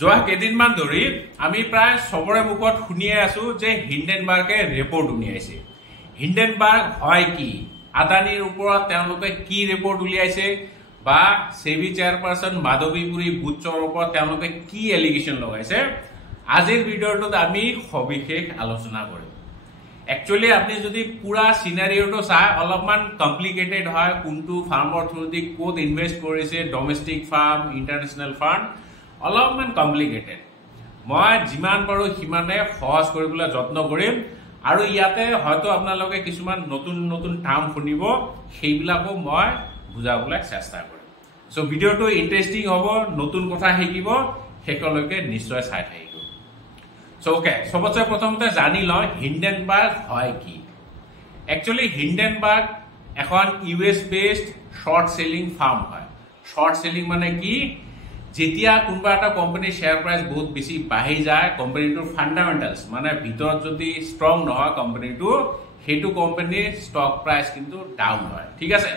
যোৱা কেইদিনমান ধৰি আমি প্ৰায় সবৰে মুখত শুনিয়ে আছো যে হিন্ডেনবাৰ্গে ৰিপৰ্ট উলিয়াইছে। হিন্ডেনবাৰ্গ হয় কি, আদানিৰ ওপৰত তেওঁলোকে কি ৰিপৰ্ট উলিয়াইছে, বা সেবি চেয়াৰপাৰসন মাধৱীপুৰী বুটছৰ ওপৰত তেওঁলোকে কি এলিগেশ্যন লগাইছে, আজিৰ ভিডিঅ'টোত আমি সবিশেষ আলোচনা কৰিম। একচুৱেলি আপুনি যদি পুৰা সিনাৰিঅটো চাই অলপমান কমপ্লিকেটেড হয়, কোনটো ফাৰ্মৰ থ্ৰুদি ক'ত ইনভেষ্ট কৰিছে, ডমেষ্টিক ফাৰ্ম, ইণ্টাৰনেশ্যনেল ফাৰ্ম, অলপমান কমপ্লিকেটেড। মই যিমান পাৰো সিমানে সহজ কৰিবলৈ যত্ন কৰিম, আৰু ইয়াতে হয়তো আপোনালোকে কিছুমান নতুন নতুন টাৰ্ম শুনিব, সেইবিলাকো মই বুজাবলৈ চেষ্টা কৰিম। সো ভিডিঅ'টো ইণ্টাৰেষ্টিং হ'ব, নতুন কথা শিকিব, শেষলৈকে নিশ্চয় চাই থাকিব। সো ওকে, সবতছে প্ৰথমতে জানি লওঁ হিন্ডেনবাৰ্গ হয় কি। একচুৱেলি হিন্ডেনবাৰ্গ এখন US based short selling farm হয়। শৰ্ট সেলিং মানে কি, যেতিয়া কোনোবা এটা কোম্পানীৰ শ্বেয়াৰ প্ৰাইচ বহুত বেছি বাঢ়ি যায়, কোম্পানীটোৰ ফাণ্ডামেণ্টেলছ মানে ভিতৰত যদি ষ্ট্ৰং নহয় কোম্পানীটো, সেইটো কোম্পানীৰ ষ্টক প্ৰাইচ কিন্তু ডাউন হয়। ঠিক আছে,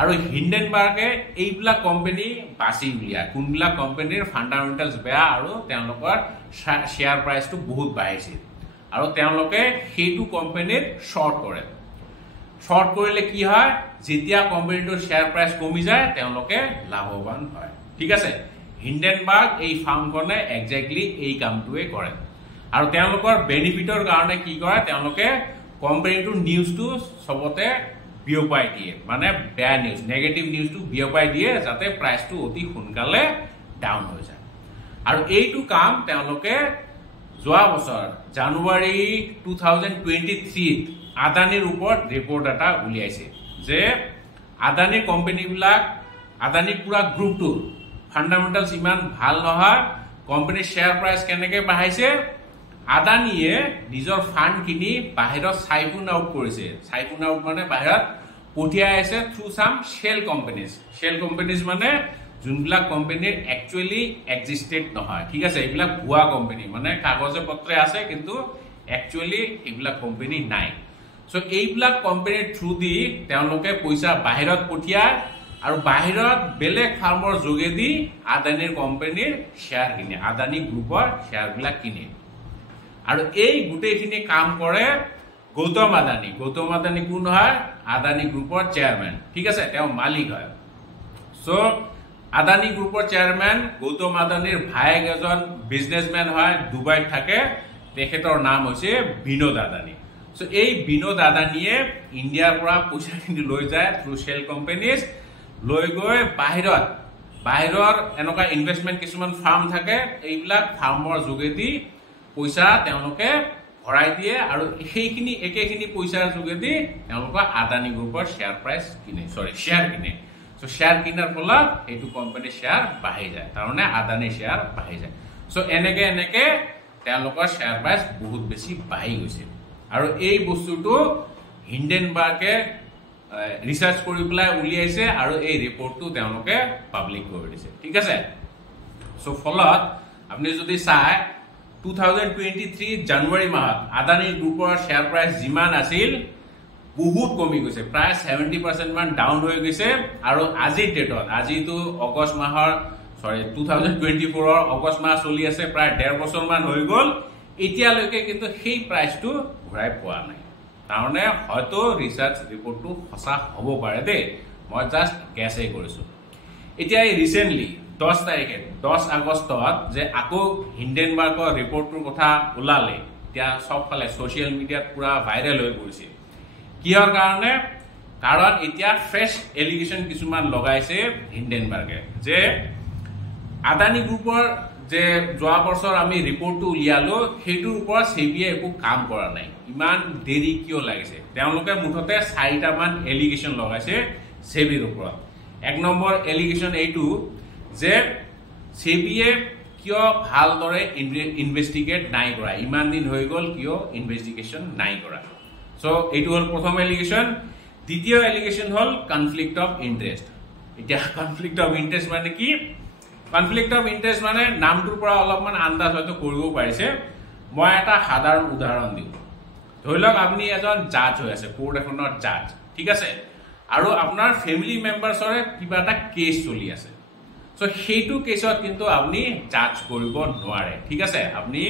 আৰু হিন্ডেনবাৰ্গে এইবিলাক কোম্পানী বাছি উলিয়ায় কোনবিলাক কোম্পানীৰ ফাণ্ডামেণ্টেলছ বেয়া আৰু তেওঁলোকৰ শ্বেয়াৰ প্ৰাইচটো বহুত বাঢ়িছে, আৰু তেওঁলোকে সেইটো কোম্পানীত শ্বৰ্ট কৰে। শ্বৰ্ট কৰিলে কি হয়, যেতিয়া কোম্পানীটোৰ শ্বেয়াৰ প্ৰাইচ কমি যায় তেওঁলোকে লাভৱান হয়। ঠিক আছে, হিন্ডেনবাৰ্গ এই ফাৰ্মখনে একজেক্টলি এই কামটোৱে কৰে, আৰু তেওঁলোকৰ বেনিফিটৰ কাৰণে কি কৰে, তেওঁলোকে কোম্পানীটোৰ নিউজটো চবতে বিয়পাই দিয়ে, মানে বেয়া নিউজ, নেগেটিভ নিউজটো বিয়পাই দিয়ে, যাতে প্ৰাইচটো অতি সোনকালে ডাউন হৈ যায়। আৰু এইটো কাম তেওঁলোকে যোৱা বছৰ জানুৱাৰী 2023 আদানিৰ ওপৰত ৰিপৰ্ট এটা উলিয়াইছে যে আদানিৰ কোম্পানীবিলাক, আদানিৰ পুৰা গ্ৰুপটোৰ ফাণ্ডামেণ্টেলছ ইমান ভাল নহয়, কোম্পানীৰ শ্বেয়াৰ প্ৰাইচ কেনেকৈ বাঢ়িছে, আদানিয়ে নিজৰ ফাণ্ডখিনি বাহিৰত চাইফুন আউট কৰিছে। চাইফুন আউট মানে বাহিৰত পঠিয়াই আছে থ্ৰু চাম শেল কোম্পানীজ। শেল কোম্পানীজ মানে যোনবিলাক কোম্পানীৰ একচুৱেলি এক্সিষ্টেড নহয়। ঠিক আছে, এইবিলাক ভুৱা কোম্পানী, মানে কাগজে পত্ৰে আছে কিন্তু একচুৱেলি এইবিলাক কোম্পানী নাই। চ' এইবিলাক কোম্পানীৰ থ্ৰু দি তেওঁলোকে পইচা বাহিৰত পঠিয়ায়, আৰু বাহিৰত বেলেগ ফাৰ্মৰ যোগেদি আদানিৰ কোম্পানীৰ শ্বেয়াৰ কিনে, আদানি গ্ৰুপৰ শ্বেয়াৰবিলাক কিনে, আৰু এই গোটেইখিনি কাম কৰে গৌতম আদানি। গৌতম আদানি কোন হয়, আদানি গ্ৰুপৰ চেয়াৰমেন। ঠিক আছে, তেওঁ মালিক হয়। চ' আদানি গ্ৰুপৰ চেয়াৰমেন গৌতম আদানিৰ ভায়েক এজন বিজনেছমেন হয়, ডুবাইত থাকে, তেখেতৰ নাম হৈছে বিনোদ আদানি। চ' এই বিনোদ আদানিয়ে ইণ্ডিয়াৰ পৰা পইচাখিনি লৈ যায় থ্ৰু শেল কোম্পানীজ, লৈ গৈ বাহিৰৰ এনেকুৱা ইনভেষ্টমেণ্ট কিছুমান ফাৰ্ম থাকে, এইবিলাক ফাৰ্মৰ যোগেদি পইচা তেওঁলোকে ভৰাই দিয়ে, আৰু সেইখিনি একেখিনি পইচাৰ যোগেদি তেওঁলোকৰ আদানি গ্ৰুপৰ শ্বেয়াৰ প্ৰাইচ কিনে, শ্বেয়াৰ কিনে। চ' শ্বেয়াৰ কিনাৰ ফলত এইটো কোম্পানীৰ শ্বেয়াৰ বাঢ়ি যায়, তাৰমানে আদানিৰ শ্বেয়াৰ বাঢ়ি যায়। চ' এনেকে তেওঁলোকৰ শ্বেয়াৰ প্ৰাইচ বহুত বেছি বাঢ়ি গৈছে, আৰু এই বস্তুটো হিন্ডেনবাৰ্গে ৰিচাৰ্চ কৰি পেলাই উলিয়াইছে, আৰু এই ৰিপৰ্টটো তেওঁলোকে পাব্লিক কৰি দিছে। ঠিক আছে, চ' ফলত আপুনি যদি চাই 2023 জানুৱাৰী মাহত আদানি গ্ৰুপৰ শ্বেয়াৰ প্ৰাইচ যিমান আছিল বহুত কমি গৈছে, প্ৰায় 70% মান ডাউন হৈ গৈছে, আৰু আজিৰ ডেটত, আজিতো অগষ্ট মাহৰ 2024 অগষ্ট মাহ চলি আছে, প্ৰায় 1.5 বছৰ মান হৈ গ'ল, এতিয়ালৈকে কিন্তু সেই প্ৰাইচটো ঘূৰাই পোৱা নাই। তাৰমানে হয়তো ৰিচাৰ্চ ৰিপৰ্টটো সঁচা হ'ব পাৰে দেই, মই জাষ্ট গেছেই কৰিছো। এতিয়া এই ৰিচেণ্টলি 10 আগষ্টত যে আকৌ হিন্ডেনবাৰ্গৰ ৰিপৰ্টটোৰ কথা ওলালে, এতিয়া চবফালে ছ'চিয়েল মিডিয়াত পুৰা ভাইৰেল হৈ পৰিছে। কিহৰ কাৰণে, কাৰণ এতিয়া ফ্ৰেছ এলিগেশ্যন কিছুমান লগাইছে হিন্ডেনবাৰ্গে যে আদানি গ্ৰুপৰ যে যোৱা বছৰ আমি ৰিপৰ্টটো উলিয়ালো, সেইটোৰ ওপৰত সেবিয়ে একো কাম কৰা নাই, ইমান দেৰি কিয় লাগিছে। তেওঁলোকে মুঠতে 4টামান এলিগেশ্যন লগাইছে সেবিৰ ওপৰত। 1 নম্বৰ এলিগেশ্যন এইটো যে সেবিয়ে কিয় ভালদৰে ইনভেষ্টিগেট নাই কৰা, ইমান দিন হৈ গ'ল কিয় ইনভেষ্টিগেশ্যন নাই কৰা। চ' এইটো হ'ল প্ৰথম এলিগেশ্যন। দ্বিতীয় এলিগেশ্যন হ'ল কনফ্লিক্ট অফ ইণ্টাৰেষ্ট। এতিয়া কনফ্লিক্ট অফ ইণ্টাৰেষ্ট মানে কি, কনফ্লিক্ট অফ ইণ্টাৰেষ্ট মানে নামটোৰ পৰা অলপমান আন্দাজ হয়তো কৰিব পাৰিছে। মই এটা সাধাৰণ উদাহৰণ দিওঁ। ধৰি লওক আপুনি এজন জাজ হৈ আছে, কোৰ্ট এখনৰ জাজ। ঠিক আছে, আৰু আপোনাৰ ফেমিলি মেম্বাৰ্ছৰে কিবা এটা কেছ চলি আছে। সো সেইটো কেছত কিন্তু আপুনি জাজ কৰিব নোৱাৰে ঠিক আছে আপুনি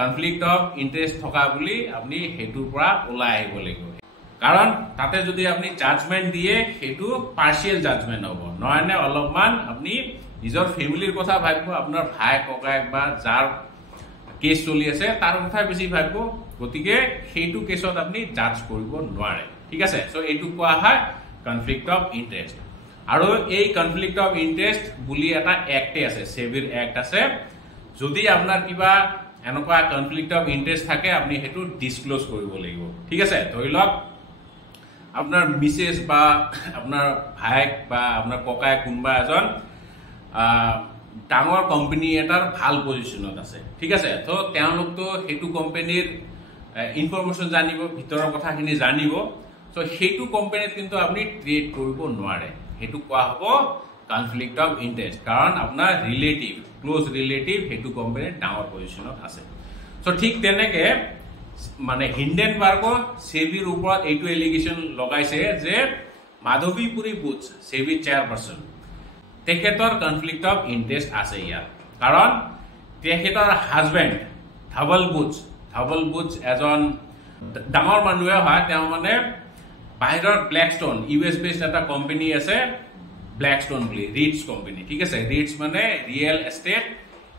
কনফ্লিক্ট অফ ইন্টাৰেস্ট থকা বুলি আপুনি হেতুৰ পৰা ওলাই আহিব লাগিব কাৰণ তাতে যদি আপুনি জাজমেন্ট দিয়ে হেতু পাৰ্শিয়াল জাজমেন্ট হ'ব নহয়নে অলপমান আপুনি নিজৰ ফ্যামিলিৰ কথা ভাবিব আপোনাৰ ভাই ককাই বা যাৰ কেস চলি আছে তাৰ কথা বেছি ভাবিব গতিকে হেতু কেছত আপুনি জাজ কৰিব নোৱাৰে ঠিক আছে সো এইটো কোৱা হয় কনফ্লিক্ট অফ ইন্টাৰেস্ট আৰু এই কনফ্লিক্ট অফ ইন্টাৰেস্ট বুলি এটা এক্টে আছে সেবিৰ এক্ট আছে যদি আপোনাৰ কিবা এনেকুৱা কনফ্লিক্ট অফ ইন্টাৰেস্ট থাকে আপনি হেতু ডিসক্লোজ কৰিব লাগিব ঠিক আছে ধৰি লওক আপনাৰ মিসেস বা আপনাৰ ভাইক বা আপনাৰ ককাই কোনবা এজন ডাঙৰ কোম্পানী এটাৰ ভাল পজিশনত আছে ঠিক আছে তো তেওঁলোক তো হেতু কোম্পানীৰ ইনফৰমেশন জানিব ভিতৰৰ কথাখিনি জানিব তো হেতু কোম্পানীত কিন্তু আপনি ট্ৰেড কৰিব নোৱাৰে হেতু কোৱা হ'ব কনফ্লিক্ট অফ ইন্টাৰেস্ট কাৰণ আপোনাৰ ৰিলেটিভ ক্লোজ ৰিলেটিভ হেতু কোম্পানীৰ ডাঙৰ পজিশনত আছে সো ঠিক তেনেকে মানে হিন্ডেনবাৰ্গো সেবিৰ ওপৰত এইটো এলিগেশন লগাইছে যে মাধৱীপুৰী বুটছ সেবি চেয়াৰপাৰসন তেখেতৰ কনফ্লিক্ট অফ ইন্টাৰেস্ট আছে ইয়াত কাৰণ তেখেতৰ হাজবেণ্ড ধৱল বুটছ এজন ডাঙৰ মানুহে হয় তেওঁ মানে বাহিৰৰ ব্ল্যাকস্টোন ইউএস বেসড এটা কোম্পানী আছে ব্ল্যাকস্টোন বুলি ৰিটছ কোম্পানী ঠিক আছে ৰিটছ মানে ৰিয়েল এস্টেট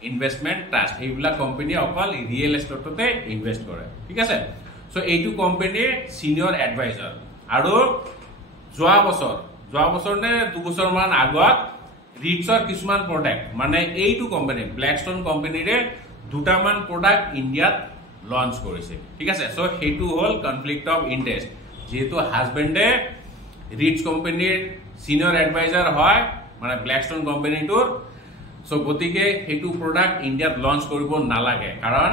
ইনভেস্টমেন্ট ট্ৰাস্ট এইবিলাক কোম্পানী অকল ৰিয়েল এস্টেটতে ইনভেস্ট কৰে ঠিক আছে সো এইটো কোম্পানীৰ সিনিয়ৰ এডভাইজাৰ আৰু যোৱা বছৰ নে 2 বছৰ মান আগত ৰিটছৰ কিছুমান প্ৰডাক্ট মানে এইটো কোম্পানী ব্ল্যাকস্টোন কোম্পানীৰে দুটামান প্ৰডাক্ট ইণ্ডিয়াত লঞ্চ কৰিছে ঠিক আছে সো সেইটো হল কনফ্লিক্ট অফ ইন্টাৰেস্ট যেহেতু হাজবেণ্ডে ৰিটছ কোম্পানীৰ সিনিয়ৰ এডভাইজাৰ হয় মানে ব্ল্যাকস্টোন কোম্পানীটোৰ সো গতিকে হেতু প্ৰোডাক্ট ইন্ডিয়াত লঞ্চ কৰিব নালাগে কাৰণ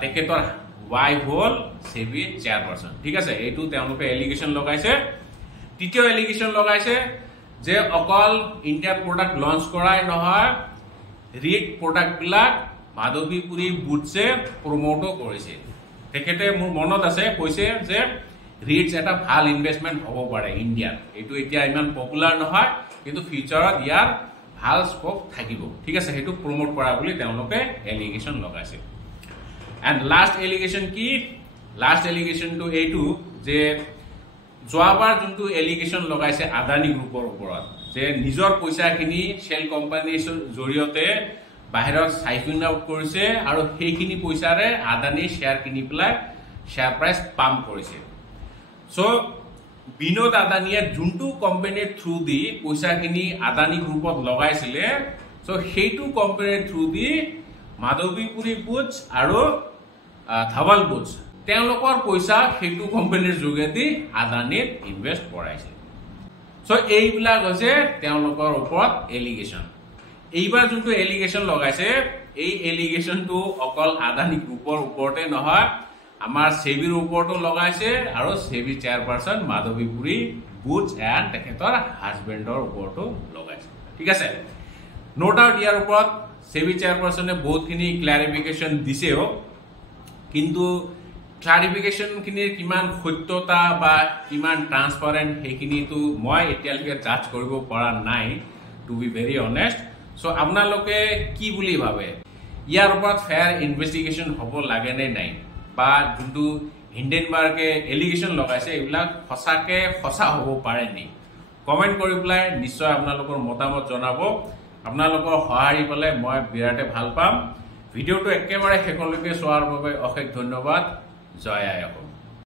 তেখেতৰ ওয়াইফ হল সেবি চেয়ারপারসন ঠিক আছে এইটো তেওঁলোকে এলিগেশন লগাইছে তৃতীয় এলিগেশন লগাইছে যে অকল ইন্ডিয়াত প্রোডাক্ট লঞ্চ কৰাই নহয় ৰিট প্ৰডাক্ট বিলাক মাধৱীপুৰী বুটছে প্ৰমোটো কৰিছে তেখেতে মোৰ মনত আছে কৈছে যে ৰিটছ এটা ভাল ইনভেস্টমেন্ট হ'ব পাৰে ইন্ডিয়াত এইটো এতিয়া ইমান পপুলাৰ নহয় কিন্তু ফিউচাৰত ইয়াৰ ভাল স্কোপ থাকিব ঠিক আছে হেতু প্ৰমোট কৰা বুলি তেওঁলোকে এলিগেশন লগাইছে এন্ড লাস্ট এলিগেশন কি লাস্ট এলিগেশন টু এইটো যে যোৱাবাৰ যোনটো এলিগেশন লগাইছে আদানী গ্ৰুপৰ ওপৰত যে নিজৰ পইচাখিনি শেল কোম্পানীৰ জৰিয়তে বাহিৰত সাইফিং আউট কৰিছে আৰু সেইখিনি পইচাৰে আদানী শেয়াৰ কিনি পেলাই শেয়াৰ প্ৰাইস পাম্প কৰিছে সো বিনোদ আদানিয়ে যোনটো কোম্পানীৰ থ্ৰু দি পইচাখিনি আদানী গ্ৰুপত লগাইছিলে সো সেইটো কোম্পানীৰ থ্ৰু দি মাধৱীপুৰী বুটছ আৰু ধৱল বুটছ তেওঁলোকৰ পইচা সেইটো কোম্পানীৰ যোগেদি আদানীত ইনভেস্ট কৰাইছে সো এইবিলাক হৈছে তেওঁলোকৰ ওপৰত এলিগেশন এইবাৰ যোনটো এলিগেশন লগাইছে এই এলিগেশনটো অকল আদানী গ্ৰুপৰ ওপৰতে নহয় আমাৰ সেবিৰ ওপৰতো লগাইছে আৰু সেবি চেয়াৰপাৰসন মাধৱীপুৰী বুটছ এণ্ড তেখেতৰ হাজবেণ্ডৰ ওপৰতো লগাইছে ঠিক আছে নো ডাউট ইয়াৰ ওপৰত সেবি চেয়াৰপাৰসনে বহুতখিনি ক্লাৰিফিকেশন দিছেও কিন্তু ক্লাৰিফিকেশনখিনিৰ কিমান সত্যতা বা কিমান ট্ৰান্সপাৰেন্ট সেইখিনিতো মই এতিয়ালৈকে জাজ কৰিব পৰা নাই to be very honest so আপোনালোকে কি বুলি ভাবে ইয়াৰ ওপৰত ফেয়াৰ ইনভেষ্টিগেশ্যন হ'ব লাগে নে নাই বা যোনটো হিন্ডেনবাৰ্গে এলিগেশন লগাইছে এইবিলাক সঁচাকে সঁচা হ'ব পাৰে নি কমেন্ট কৰি পেলাই নিশ্চয় আপোনালোকৰ মতামত জনাব আপোনালোকৰ সহাৰি পালে মই বিৰাটে ভাল পাম ভিডিঅ'টো একেবাৰে শেষলৈকে চোৱাৰ বাবে অশেষ ধন্যবাদ জয় আই অসম